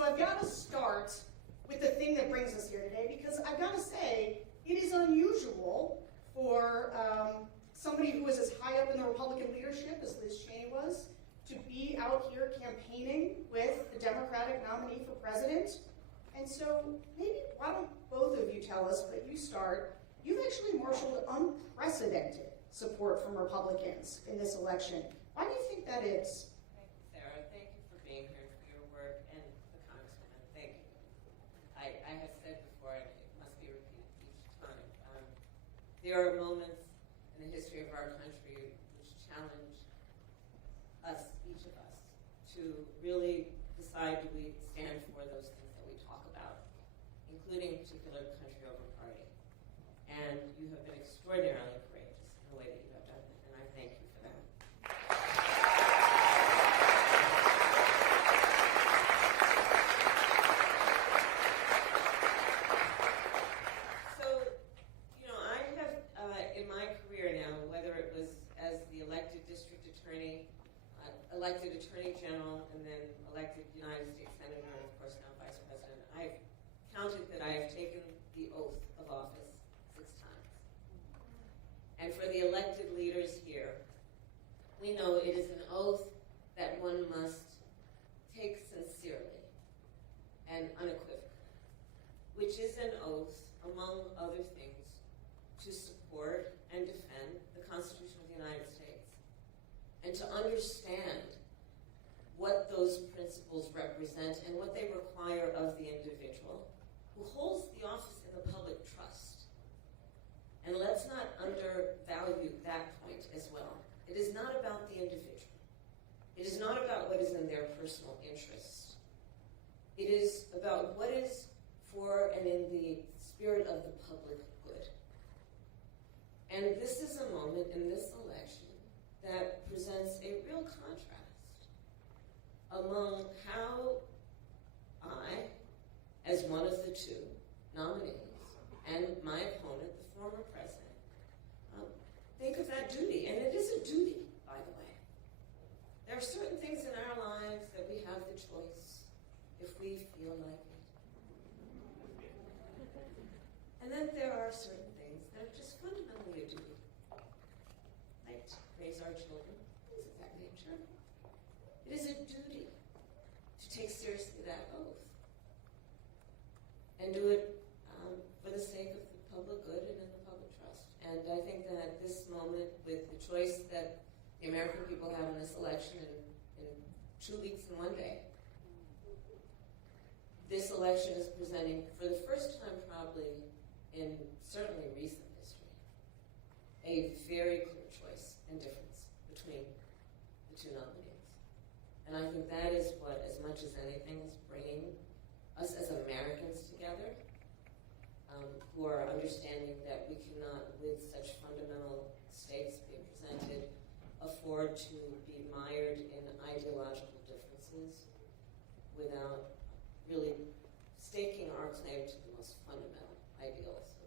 so I've got to start with the thing that brings us here today, because I've got to say, it is unusual for somebody who was as high up in the Republican leadership as Liz Cheney was to be out here campaigning with the Democratic nominee for president. And so maybe why don't both of you tell us, but you start, you've actually marshaled unprecedented support from Republicans in this election. Why do you think that is? Thank you, Sarah. Thank you for being here, for your work, and the Congresswoman. Thank you. I have said before, and it must be repeated each time, there are moments in the history of our country which challenge us, each of us, to really decide, do we stand for those things that we talk about, including particular country over party. And you have been extraordinarily courageous in the way that you have done that, and I thank you for that. So, I have, in my career now, whether it was as the elected district attorney, elected attorney general, and then elected United States Senator, and of course now Vice President, I've counted that I have taken the oath of office 6 times. And for the elected leaders here, we know it is an oath that one must take sincerely and unequivocally, which is an oath, among other things, to support and defend the Constitution of the United States, and to understand what those principles represent and what they require of the individual who holds the office in the public trust. And let's not undervalue that point as well. It is not about the individual. It is not about what is in their personal interest. It is about what is for and in the spirit of the public good. And this is a moment in this election that presents a real contrast among how I, as one of the 2 nominees, and my opponent, the former president, think of that duty. And it is a duty, by the way. There are certain things in our lives that we have the choice if we feel like it. And then there are certain things that are just fundamentally a duty. Like to raise our children, things of that nature. It is a duty to take seriously that oath and do it for the sake of the public good and in the public trust. And I think that this moment, with the choice that the American people have in this election in 2 weeks and 1 day, this election is presenting, for the first time probably in certainly recent history, a very clear choice and difference between the 2 nominees. And I think that is what, as much as anything, is bringing us as Americans together, who are understanding that we cannot, with such fundamental stakes being presented, afford to be mired in ideological differences without really staking our claim to the most fundamental ideals